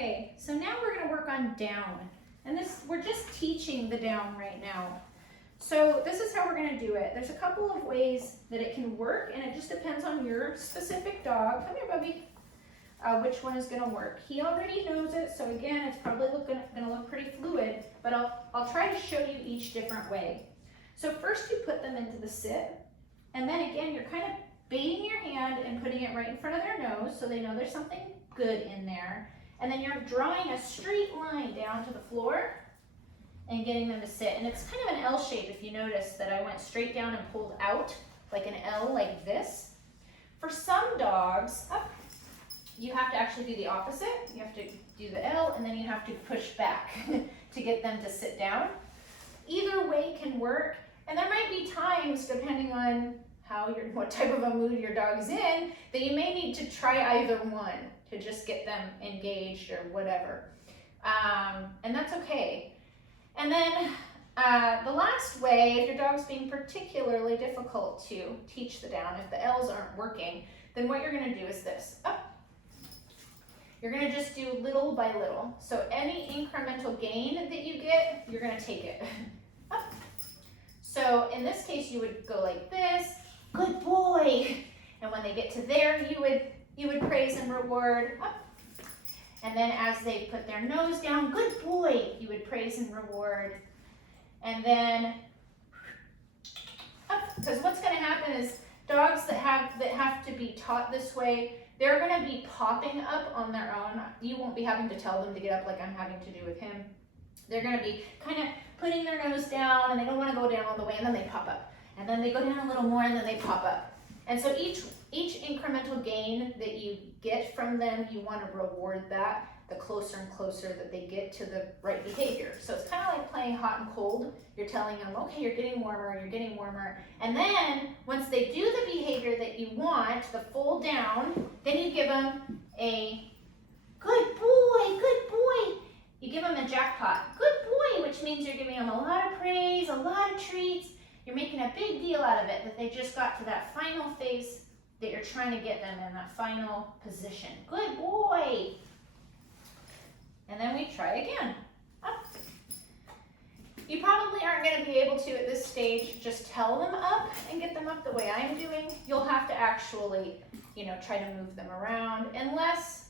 Okay, so now we're going to work on down. And we're just teaching the down right now. So this is how we're going to do it. There's a couple of ways that it can work, and it just depends on your specific dog. Come here, Bubby. Which one is going to work. He already knows it, so again, it's probably going to look pretty fluid, but I'll try to show you each different way. So first you put them into the sit, and then again, you're kind of baiting your hand and putting it right in front of their nose so they know there's something good in there. And then you're drawing a straight line down to the floor and getting them to sit. And it's kind of an L shape if you notice that I went straight down and pulled out like an L like this. For some dogs, you have to actually do the opposite. You have to do the L and then you have to push back to get them to sit down. Either way can work. And there might be times, depending on what type of a mood your dog's in, that you may need to try either one to just get them engaged or whatever. And that's okay. And then the last way, if your dog's being particularly difficult to teach the down, if the L's aren't working, then what you're gonna do is this. You're gonna just do little by little. So any incremental gain that you get, you're gonna take it. So in this case, you would go like this, good boy. And when they get to there, you would praise and reward. And then as they put their nose down, good boy, you would praise and reward. And then, because what's gonna happen is dogs that have to be taught this way, they're gonna be popping up on their own. You won't be having to tell them to get up like I'm having to do with him. They're gonna be kind of putting their nose down and they don't wanna go down all the way and then they pop up. And then they go down a little more and then they pop up. And so each incremental gain that you get from them, you want to reward that the closer and closer that they get to the right behavior. So it's kind of like playing hot and cold. You're telling them, okay, you're getting warmer, you're getting warmer. And then once they do the behavior that you want, the full down, then you give them a good boy, good boy. You give them a jackpot, good boy, which means you're giving them a lot of praise, a lot of treats. You're making a big deal out of it that they just got to that final phase that you're trying to get them in, that final position. Good boy. And then we try again. Up. You probably aren't going to be able to at this stage just tell them up and get them up the way I'm doing. You'll have to actually, try to move them around, unless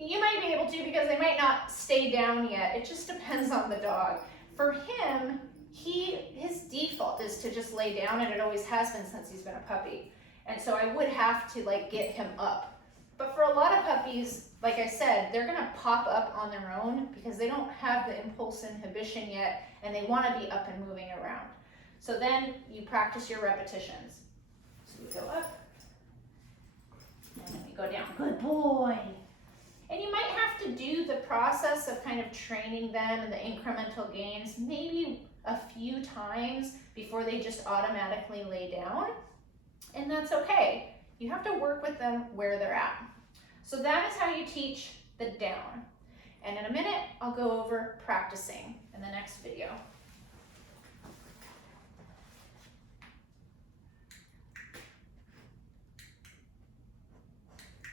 you might be able to because they might not stay down yet. It just depends on the dog. For him, his default is to just lay down, and it always has been since he's been a puppy. And so I would have to get him up. But for a lot of puppies, like I said, they're gonna pop up on their own because they don't have the impulse inhibition yet and they wanna be up and moving around. So then you practice your repetitions. So we go up, and then we go down, good boy. And you might have to do the process of kind of training them and the incremental gains maybe a few times before they just automatically lay down. And that's okay. You have to work with them where they're at. So that is how you teach the down. And in a minute, I'll go over practicing in the next video.